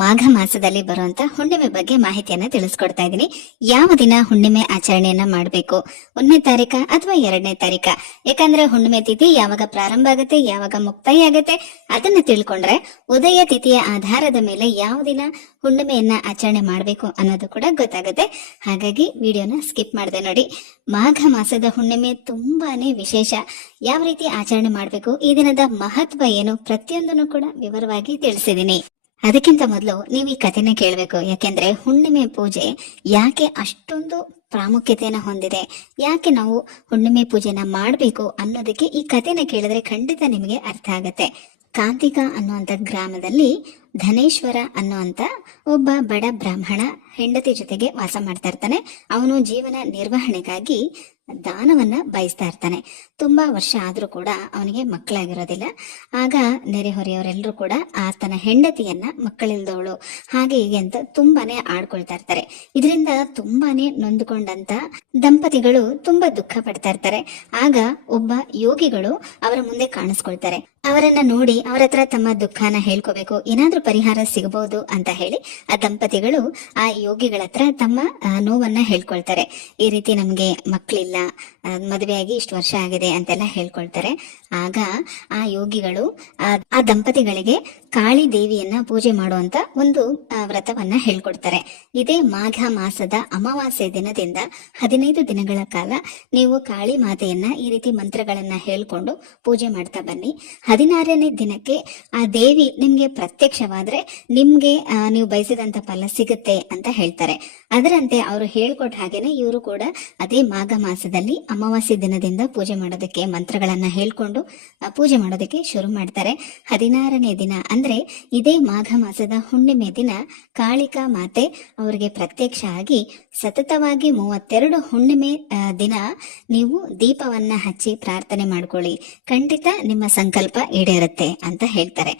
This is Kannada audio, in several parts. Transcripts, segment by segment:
ಮಾಘ ಮಾಸದಲ್ಲಿ ಬರುವಂತ ಹುಣ್ಣಿಮೆ ಬಗ್ಗೆ ಮಾಹಿತಿಯನ್ನ ತಿಳಿಸ್ಕೊಡ್ತಾ ಇದ್ದೀನಿ. ಯಾವ ದಿನ ಹುಣ್ಣಿಮೆ ಆಚರಣೆಯನ್ನ ಮಾಡಬೇಕು, 1ನೇ ತಾರೀಕ ಅಥವಾ 2ನೇ ತಾರೀಕ? ಯಾಕಂದ್ರೆ ಹುಣ್ಣಿಮೆ ತಿಥಿ ಯಾವಾಗ ಪ್ರಾರಂಭ ಆಗುತ್ತೆ, ಯಾವಾಗ ಮುಕ್ತಾಯ ಆಗುತ್ತೆ ಅದನ್ನ ತಿಳ್ಕೊಂಡ್ರೆ ಉದಯ ತಿಥಿಯ ಆಧಾರದ ಮೇಲೆ ಯಾವ ದಿನ ಹುಣ್ಣಿಮೆಯನ್ನ ಆಚರಣೆ ಮಾಡಬೇಕು ಅನ್ನೋದು ಕೂಡ ಗೊತ್ತಾಗುತ್ತೆ. ಹಾಗಾಗಿ ವಿಡಿಯೋನ ಸ್ಕಿಪ್ ಮಾಡದೆ ನೋಡಿ. ಮಾಘ ಮಾಸದ ಹುಣ್ಣಿಮೆ ತುಂಬಾನೇ ವಿಶೇಷ. ಯಾವ ರೀತಿ ಆಚರಣೆ ಮಾಡಬೇಕು, ಈ ದಿನದ ಮಹತ್ವ ಏನು, ಪ್ರತಿಯೊಂದನ್ನು ಕೂಡ ವಿವರವಾಗಿ ತಿಳಿಸಿದ್ದೀನಿ. ಅದಕ್ಕಿಂತ ಮೊದಲು ನೀವು ಈ ಕಥೆನ ಕೇಳಬೇಕು. ಯಾಕೆಂದ್ರೆ ಹುಣ್ಣಿಮೆ ಪೂಜೆ ಯಾಕೆ ಅಷ್ಟೊಂದು ಪ್ರಾಮುಖ್ಯತೆಯನ್ನ ಹೊಂದಿದೆ, ಯಾಕೆ ನಾವು ಹುಣ್ಣಿಮೆ ಪೂಜೆನ ಮಾಡಬೇಕು ಅನ್ನೋದಕ್ಕೆ ಈ ಕಥೆನ ಕೇಳಿದ್ರೆ ಖಂಡಿತ ನಿಮಗೆ ಅರ್ಥ ಆಗತ್ತೆ. ಕಾಂತಿಕ ಅನ್ನುವಂತ ಗ್ರಾಮದಲ್ಲಿ ಧನೇಶ್ವರ ಅನ್ನುವಂತ ಒಬ್ಬ ಬಡ ಬ್ರಾಹ್ಮಣ ಹೆಂಡತಿ ಜೊತೆಗೆ ವಾಸ ಮಾಡ್ತಾ ಇರ್ತಾನೆ. ಅವನು ಜೀವನ ನಿರ್ವಹಣೆಗಾಗಿ ದಾನವನ್ನ ಬಯಸ್ತಾ ಇರ್ತಾನೆ. ತುಂಬಾ ವರ್ಷ ಆದ್ರೂ ಕೂಡ ಅವನಿಗೆ ಮಕ್ಕಳಾಗಿರೋದಿಲ್ಲ. ಆಗ ನೆರೆಹೊರೆಯವರೆಲ್ಲರೂ ಕೂಡ ಆತನ ಹೆಂಡತಿಯನ್ನ ಮಕ್ಕಳಿಲ್ದವಳು ಹಾಗೆ ಹೀಗೆ ಅಂತ ತುಂಬಾನೇ ಆಡ್ಕೊಳ್ತಾ ಇರ್ತಾರೆ. ಇದರಿಂದ ತುಂಬಾನೇ ನೊಂದುಕೊಂಡಂತ ದಂಪತಿಗಳು ತುಂಬಾ ದುಃಖ ಪಡ್ತಾ ಇರ್ತಾರೆ. ಆಗ ಒಬ್ಬ ಯೋಗಿಗಳು ಅವರ ಮುಂದೆ ಕಾಣಿಸ್ಕೊಳ್ತಾರೆ. ಅವರನ್ನ ನೋಡಿ ಅವರ ಹತ್ರ ತಮ್ಮ ದುಃಖನ ಹೇಳ್ಕೋಬೇಕು, ಏನಾದ್ರೂ ಪರಿಹಾರ ಸಿಗಬಹುದು ಅಂತ ಹೇಳಿ ಆ ದಂಪತಿಗಳು ಆ ಯೋಗಿಗಳ ಹತ್ರ ತಮ್ಮ ನೋವನ್ನ ಹೇಳ್ಕೊಳ್ತಾರೆ. ಈ ರೀತಿ ನಮ್ಗೆ ಮಕ್ಕಳಿಲ್ಲ, ಮದುವೆಯಾಗಿ ಇಷ್ಟು ವರ್ಷ ಆಗಿದೆ ಅಂತೆಲ್ಲ ಹೇಳ್ಕೊಳ್ತಾರೆ. ಆಗ ಆ ಯೋಗಿಗಳು ಆ ದಂಪತಿಗಳಿಗೆ ಕಾಳಿ ದೇವಿಯನ್ನ ಪೂಜೆ ಮಾಡುವಂತ ಒಂದು ವ್ರತವನ್ನ ಹೇಳ್ಕೊಡ್ತಾರೆ. ಇದೇ ಮಾಘ ಮಾಸದ ಅಮಾವಾಸ್ಯೆ ದಿನದಿಂದ 15 ದಿನಗಳ ಕಾಲ ನೀವು ಕಾಳಿ ಮಾತೆಯನ್ನ ಈ ರೀತಿ ಮಂತ್ರಗಳನ್ನ ಹೇಳ್ಕೊಂಡು ಪೂಜೆ ಮಾಡ್ತಾ ಬನ್ನಿ. 16ನೇ ದಿನಕ್ಕೆ ಆ ದೇವಿ ನಿಮ್ಗೆ ಪ್ರತ್ಯಕ್ಷವಾದ್ರೆ ನಿಮ್ಗೆ ನೀವು ಬಯಸಿದಂತ ಫಲ ಸಿಗುತ್ತೆ ಅಂತ ಹೇಳ್ತಾರೆ. ಅದರಂತೆ ಅವರು ಹೇಳ್ಕೊಟ್ಟ ಹಾಗೇನೆ ಇವರು ಕೂಡ ಅದೇ ಮಾಘ ಮಾಸದಲ್ಲಿ ಅಮಾವಾಸ್ಯೆ ದಿನದಿಂದ ಪೂಜೆ ಮಾಡೋದಕ್ಕೆ ಮಂತ್ರಗಳನ್ನ ಹೇಳ್ಕೊಂಡು ಪೂಜೆ ಮಾಡೋದಕ್ಕೆ ಶುರು ಮಾಡ್ತಾರೆ. 16ನೇ ದಿನ ಅಂದ್ರೆ ಇದೇ ಮಾಘ ಮಾಸದ ಹುಣ್ಣಿಮೆ ದಿನ ಕಾಳಿಕಾ ಮಾತೆ ಅವರಿಗೆ ಪ್ರತ್ಯಕ್ಷ ಆಗಿ ಸತತವಾಗಿ 32 ಹುಣ್ಣಿಮೆ ದಿನ ನೀವು ದೀಪವನ್ನ ಹಚ್ಚಿ ಪ್ರಾರ್ಥನೆ ಮಾಡ್ಕೊಳ್ಳಿ, ಖಂಡಿತ ನಿಮ್ಮ ಸಂಕಲ್ಪ ಈಡೇರುತ್ತೆ ಅಂತ ಹೇಳ್ತಾರೆ.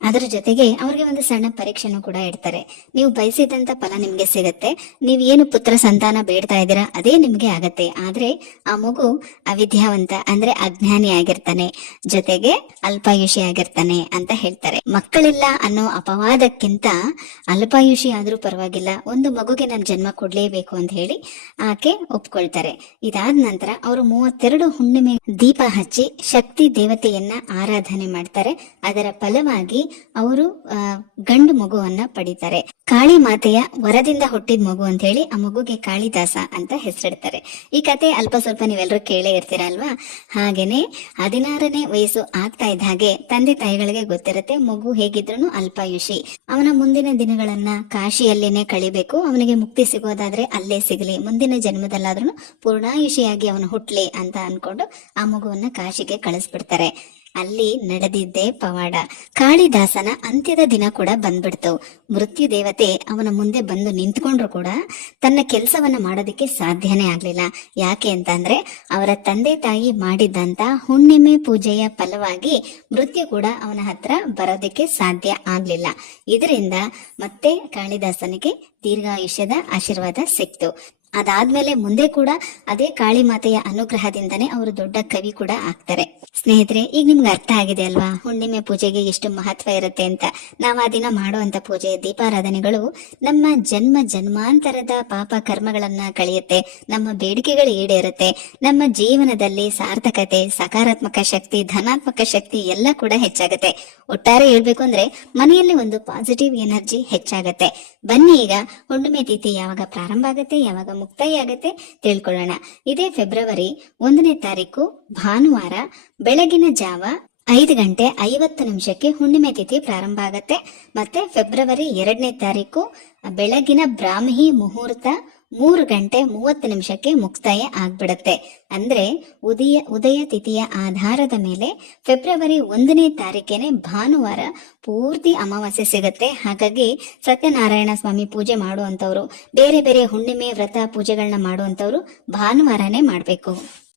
ಅದರ ಜೊತೆಗೆ ಅವ್ರಿಗೆ ಒಂದು ಸಣ್ಣ ಪರೀಕ್ಷೆನೂ ಕೂಡ ಇಡ್ತಾರೆ. ನೀವು ಬಯಸಿದಂತ ಫಲ ನಿಮ್ಗೆ ಸಿಗತ್ತೆ. ನೀವ್ ಏನು ಪುತ್ರ ಸಂತಾನ ಬೇಡ್ತಾ ಇದ್ದೀರಾ ಅದೇ ನಿಮ್ಗೆ ಆಗತ್ತೆ. ಆದ್ರೆ ಆ ಮಗು ಅವಿದ್ಯಾವಂತ ಅಂದ್ರೆ ಅಜ್ಞಾನಿ ಆಗಿರ್ತಾನೆ, ಜೊತೆಗೆ ಅಲ್ಪಾಯುಷಿ ಆಗಿರ್ತಾನೆ ಅಂತ ಹೇಳ್ತಾರೆ. ಮಕ್ಕಳಿಲ್ಲ ಅನ್ನೋ ಅಪವಾದಕ್ಕಿಂತ ಅಲ್ಪಾಯುಷಿ ಆದ್ರೂ ಪರವಾಗಿಲ್ಲ, ಒಂದು ಮಗುಗೆ ನಾನು ಜನ್ಮ ಕೊಡ್ಲೇಬೇಕು ಅಂತ ಹೇಳಿ ಆಕೆ ಒಪ್ಕೊಳ್ತಾರೆ. ಇದಾದ ನಂತರ ಅವರು 32 ಹುಣ್ಣಿಮೆ ದೀಪ ಹಚ್ಚಿ ಶಕ್ತಿ ದೇವತೆಯನ್ನ ಆರಾಧನೆ ಮಾಡ್ತಾರೆ. ಅದರ ಫಲವಾಗಿ ಅವರು ಗಂಡು ಮಗುವನ್ನ ಪಡಿತಾರೆ. ಕಾಳಿ ಮಾತೆಯ ವರದಿಂದ ಹುಟ್ಟಿದ ಮಗು ಅಂತ ಹೇಳಿ ಆ ಮಗುಗೆ ಕಾಳಿದಾಸ ಅಂತ ಹೆಸರಿಡ್ತಾರೆ. ಈ ಕತೆ ಅಲ್ಪ ಸ್ವಲ್ಪ ನೀವೆಲ್ಲರೂ ಕೇಳೇ ಇರ್ತೀರ ಅಲ್ವಾ? ಹಾಗೇನೆ 16ನೇ ವಯಸ್ಸು ಆಗ್ತಾ ಇದ್ದ ಹಾಗೆ ತಂದೆ ತಾಯಿಗಳಿಗೆ ಗೊತ್ತಿರುತ್ತೆ ಮಗು ಹೇಗಿದ್ರು ಅಲ್ಪಾಯುಷಿ, ಅವನ ಮುಂದಿನ ದಿನಗಳನ್ನ ಕಾಶಿಯಲ್ಲೇನೆ ಕಳಿಬೇಕು, ಅವನಿಗೆ ಮುಕ್ತಿ ಸಿಗೋದಾದ್ರೆ ಅಲ್ಲೇ ಸಿಗಲಿ, ಮುಂದಿನ ಜನ್ಮದಲ್ಲಾದ್ರೂ ಪೂರ್ಣಾಯುಷಿಯಾಗಿ ಅವನು ಹುಟ್ಲಿ ಅಂತ ಅನ್ಕೊಂಡು ಆ ಮಗುವನ್ನ ಕಾಶಿಗೆ ಕಳಿಸ್ಬಿಡ್ತಾರೆ. ಅಲ್ಲಿ ನಡೆದಿದ್ದೇ ಪವಾಡ. ಕಾಳಿದಾಸನ ಅಂತ್ಯದ ದಿನ ಕೂಡ ಬಂದ್ಬಿಡ್ತು. ಮೃತ್ಯು ದೇವತೆ ಅವನ ಮುಂದೆ ಬಂದು ನಿಂತ್ಕೊಂಡ್ರು ಕೂಡ ತನ್ನ ಕೆಲಸವನ್ನ ಮಾಡೋದಕ್ಕೆ ಸಾಧ್ಯನೇ ಆಗ್ಲಿಲ್ಲ. ಯಾಕೆ ಅಂತಂದ್ರೆ ಅವರ ತಂದೆ ತಾಯಿ ಮಾಡಿದ್ದಂತ ಹುಣ್ಣಿಮೆ ಪೂಜೆಯ ಫಲವಾಗಿ ಮೃತ್ಯು ಕೂಡ ಅವನ ಹತ್ರ ಬರೋದಕ್ಕೆ ಸಾಧ್ಯ ಆಗ್ಲಿಲ್ಲ. ಇದರಿಂದ ಮತ್ತೆ ಕಾಳಿದಾಸನಿಗೆ ದೀರ್ಘಾಯುಷ್ಯದ ಆಶೀರ್ವಾದ ಸಿಕ್ತು. ಅದಾದ್ಮೇಲೆ ಮುಂದೆ ಕೂಡ ಅದೇ ಕಾಳಿ ಮಾತೆಯ ಅನುಗ್ರಹದಿಂದನೇ ಅವರು ದೊಡ್ಡ ಕವಿ ಕೂಡ ಆಗ್ತಾರೆ. ಸ್ನೇಹಿತರೆ, ಈಗ ನಿಮ್ಗೆ ಅರ್ಥ ಆಗಿದೆ ಅಲ್ವಾ ಹುಣ್ಣಿಮೆ ಪೂಜೆಗೆ ಎಷ್ಟು ಮಹತ್ವ ಇರುತ್ತೆ ಅಂತ. ನಾವು ಆ ದಿನ ಮಾಡುವಂತ ಪೂಜೆ ದೀಪಾರಾಧನೆಗಳು ನಮ್ಮ ಜನ್ಮ ಜನ್ಮಾಂತರದ ಪಾಪ ಕರ್ಮಗಳನ್ನ ಕಳೆಯುತ್ತೆ, ನಮ್ಮ ಬೇಡಿಕೆಗಳು ಈಡೇರುತ್ತೆ, ನಮ್ಮ ಜೀವನದಲ್ಲಿ ಸಾರ್ಥಕತೆ, ಸಕಾರಾತ್ಮಕ ಶಕ್ತಿ, ಧನಾತ್ಮಕ ಶಕ್ತಿ ಎಲ್ಲ ಕೂಡ ಹೆಚ್ಚಾಗುತ್ತೆ. ಒಟ್ಟಾರೆ ಹೇಳ್ಬೇಕು ಅಂದ್ರೆ ಮನೆಯಲ್ಲಿ ಒಂದು ಪಾಸಿಟಿವ್ ಎನರ್ಜಿ ಹೆಚ್ಚಾಗತ್ತೆ. ಬನ್ನಿ ಈಗ ಹುಣ್ಣಿಮೆ ತಿಥಿ ಯಾವಾಗ ಪ್ರಾರಂಭ ಆಗುತ್ತೆ, ಯಾವಾಗ ಮುಕ್ತಾಯ ಆಗತ್ತೆ ತಿಳ್ಕೊಳ್ಳೋಣ. ಇದೇ ಫೆಬ್ರವರಿ 1ನೇ ತಾರೀಕು ಭಾನುವಾರ ಬೆಳಗಿನ ಜಾವ 5:50 ಹುಣ್ಣಿಮೆ ತಿಥಿ ಪ್ರಾರಂಭ ಆಗತ್ತೆ. ಮತ್ತೆ ಫೆಬ್ರವರಿ 2ನೇ ತಾರೀಕು ಬೆಳಗಿನ ಬ್ರಾಹ್ಮಿ ಮುಹೂರ್ತ 3:30 ಮುಕ್ತಾಯ ಆಗ್ಬಿಡತ್ತೆ. ಅಂದ್ರೆ ಉದಯ ತಿಥಿಯ ಆಧಾರದ ಮೇಲೆ ಫೆಬ್ರವರಿ 1ನೇ ತಾರೀಕೇನೆ ಭಾನುವಾರ ಪೂರ್ತಿ ಅಮಾವಾಸ್ಯೆ ಸಿಗತ್ತೆ. ಹಾಗಾಗಿ ಸತ್ಯನಾರಾಯಣ ಸ್ವಾಮಿ ಪೂಜೆ ಮಾಡುವಂತವ್ರು, ಬೇರೆ ಬೇರೆ ಹುಣ್ಣಿಮೆ ವ್ರತ ಪೂಜೆಗಳನ್ನ ಮಾಡುವಂತವ್ರು ಭಾನುವಾರನೇ ಮಾಡ್ಬೇಕು.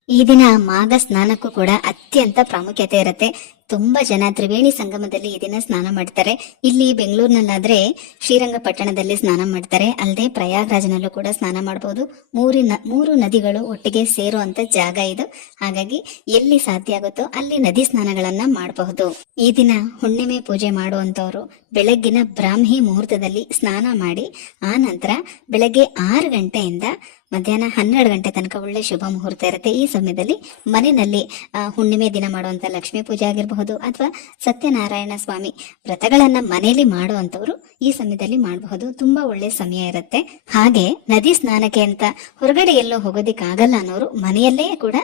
ಈ ದಿನ ಮಾಘ ಸ್ನಾನಕ್ಕೂ ಕೂಡ ಅತ್ಯಂತ ಪ್ರಾಮುಖ್ಯತೆ ಇರುತ್ತೆ. ತುಂಬಾ ಜನ ತ್ರಿವೇಣಿ ಸಂಗಮದಲ್ಲಿ ಈ ದಿನ ಸ್ನಾನ ಮಾಡ್ತಾರೆ. ಇಲ್ಲಿ ಬೆಂಗಳೂರಿನಲ್ಲಾದ್ರೆ ಶ್ರೀರಂಗಪಟ್ಟಣದಲ್ಲಿ ಸ್ನಾನ ಮಾಡ್ತಾರೆ. ಅಲ್ಲದೆ ಪ್ರಯಾಗ್ರಾಜ್ನಲ್ಲೂ ಕೂಡ ಸ್ನಾನ ಮಾಡಬಹುದು. ಮೂರು ನದಿಗಳು ಒಟ್ಟಿಗೆ ಸೇರುವಂತ ಜಾಗ ಇದು. ಹಾಗಾಗಿ ಎಲ್ಲಿ ಸಾಧ್ಯ ಆಗುತ್ತೋ ಅಲ್ಲಿ ನದಿ ಸ್ನಾನಗಳನ್ನ ಮಾಡಬಹುದು. ಈ ದಿನ ಹುಣ್ಣಿಮೆ ಪೂಜೆ ಮಾಡುವಂತವ್ರು ಬೆಳಗ್ಗಿನ ಬ್ರಾಹ್ಮಿ ಮುಹೂರ್ತದಲ್ಲಿ ಸ್ನಾನ ಮಾಡಿ ಆ ನಂತರ ಬೆಳಗ್ಗೆ 6 ಗಂಟೆಯಿಂದ ಮಧ್ಯಾಹ್ನ 12 ಗಂಟೆ ತನಕ ಒಳ್ಳೆ ಶುಭ ಮುಹೂರ್ತ ಇರುತ್ತೆ. ಈ ಸಮಯದಲ್ಲಿ ಮನೆಯಲ್ಲಿ ಹುಣ್ಣಿಮೆ ದಿನ ಮಾಡುವಂತ ಲಕ್ಷ್ಮೀ ಪೂಜೆ ಆಗಿರಬಹುದು ಅಥವಾ ಸತ್ಯನಾರಾಯಣ ಸ್ವಾಮಿ ವ್ರತಗಳನ್ನ ಮನೆಯಲ್ಲಿ ಮಾಡುವಂತವ್ರು ಈ ಸಮಯದಲ್ಲಿ ಮಾಡಬಹುದು. ತುಂಬಾ ಒಳ್ಳೆ ಸಮಯ ಇರುತ್ತೆ. ಹಾಗೆ ನದಿ ಸ್ನಾನಕ್ಕೆ ಅಂತ ಹೊರಗಡೆ ಎಲ್ಲೋ ಹೋಗೋದಿಕ್ಕಾಗಲ್ಲ ಅನ್ನೋರು ಮನೆಯಲ್ಲೇ ಕೂಡ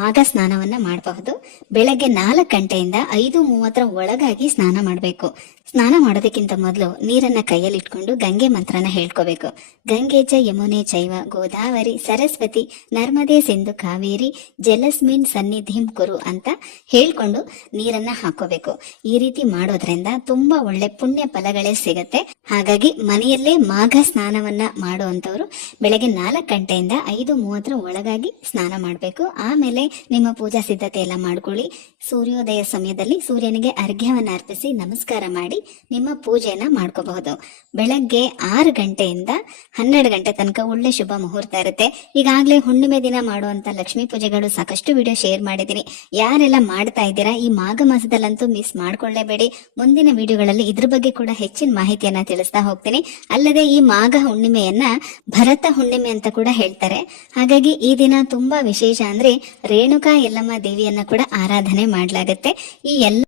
ಮಾಘ ಸ್ನಾನವನ್ನ ಮಾಡಬಹುದು. ಬೆಳಗ್ಗೆ 4 ಗಂಟೆಯಿಂದ 5:30 ಒಳಗಾಗಿ ಸ್ನಾನ ಮಾಡಬೇಕು. ಸ್ನಾನ ಮಾಡೋದಕ್ಕಿಂತ ಮೊದಲು ನೀರನ್ನ ಕೈಯಲ್ಲಿ ಇಟ್ಕೊಂಡು ಗಂಗೆ ಮಂತ್ರನ ಹೇಳ್ಕೋಬೇಕು. ಗಂಗೆ ಚ ಯಮುನೆ ಚೈವ ಗೋದಾವರಿ ಸರಸ್ವತಿ ನರ್ಮದೆ ಸಿಂಧು ಕಾವೇರಿ ಜಲಸ್ಮಿನ್ ಸನ್ನಿಧಿಂ ಕುರು ಅಂತ ಹೇಳ್ಕೊಂಡು ನೀರನ್ನ ಹಾಕೋಬೇಕು. ಈ ರೀತಿ ಮಾಡೋದ್ರಿಂದ ತುಂಬಾ ಒಳ್ಳೆ ಪುಣ್ಯ ಫಲಗಳೇ ಸಿಗತ್ತೆ. ಹಾಗಾಗಿ ಮನೆಯಲ್ಲೇ ಮಾಘ ಸ್ನಾನವನ್ನ ಮಾಡುವಂತವ್ರು ಬೆಳಗ್ಗೆ 4 ಗಂಟೆಯಿಂದ 5:30 ಒಳಗಾಗಿ ಸ್ನಾನ ಮಾಡಬೇಕು. ಆಮೇಲೆ ನಿಮ್ಮ ಪೂಜಾ ಸಿದ್ಧತೆ ಎಲ್ಲ ಮಾಡ್ಕೊಳ್ಳಿ. ಸೂರ್ಯೋದಯ ಸಮಯದಲ್ಲಿ ಸೂರ್ಯನಿಗೆ ಅರ್ಘ್ಯವನ್ನ ಅರ್ಪಿಸಿ ನಮಸ್ಕಾರ ಮಾಡಿ ನಿಮ್ಮ ಪೂಜೆಯನ್ನ ಮಾಡ್ಕೋಬಹುದು. ಬೆಳಗ್ಗೆ 6 ಗಂಟೆಯಿಂದ 12 ಗಂಟೆ ತನಕ ಒಳ್ಳೆ ಶುಭ ಮುಹೂರ್ತ ಇರುತ್ತೆ. ಈಗಾಗಲೇ ಹುಣ್ಣಿಮೆ ದಿನ ಮಾಡುವಂತ ಲಕ್ಷ್ಮೀ ಪೂಜೆಗಳು ಸಾಕಷ್ಟು ವಿಡಿಯೋ ಶೇರ್ ಮಾಡಿದ್ದೀನಿ. ಯಾರೆಲ್ಲ ಮಾಡ್ತಾ ಇದ್ದೀರಾ ಈ ಮಾಘ ಮಾಸದಲ್ಲಂತೂ ಮಿಸ್ ಮಾಡ್ಕೊಳ್ಳೇಬೇಡಿ. ಮುಂದಿನ ವಿಡಿಯೋಗಳಲ್ಲಿ ಇದ್ರ ಬಗ್ಗೆ ಕೂಡ ಹೆಚ್ಚಿನ ಮಾಹಿತಿಯನ್ನ ತಿಳಿಸ್ತಾ ಹೋಗ್ತೀನಿ. ಅಲ್ಲದೆ ಈ ಮಾಘ ಹುಣ್ಣಿಮೆಯನ್ನ ಭರತ ಹುಣ್ಣಿಮೆ ಅಂತ ಕೂಡ ಹೇಳ್ತಾರೆ. ಹಾಗಾಗಿ ಈ ದಿನ ತುಂಬಾ ವಿಶೇಷ. ಅಂದ್ರೆ ರೇಣುಕಾ ಯಲ್ಲಮ್ಮ ದೇವಿಯನ್ನ ಕೂಡ ಆರಾಧನೆ ಮಾಡ್ಲಾಗತ್ತೆ. ಈ ಎಲ್ಲ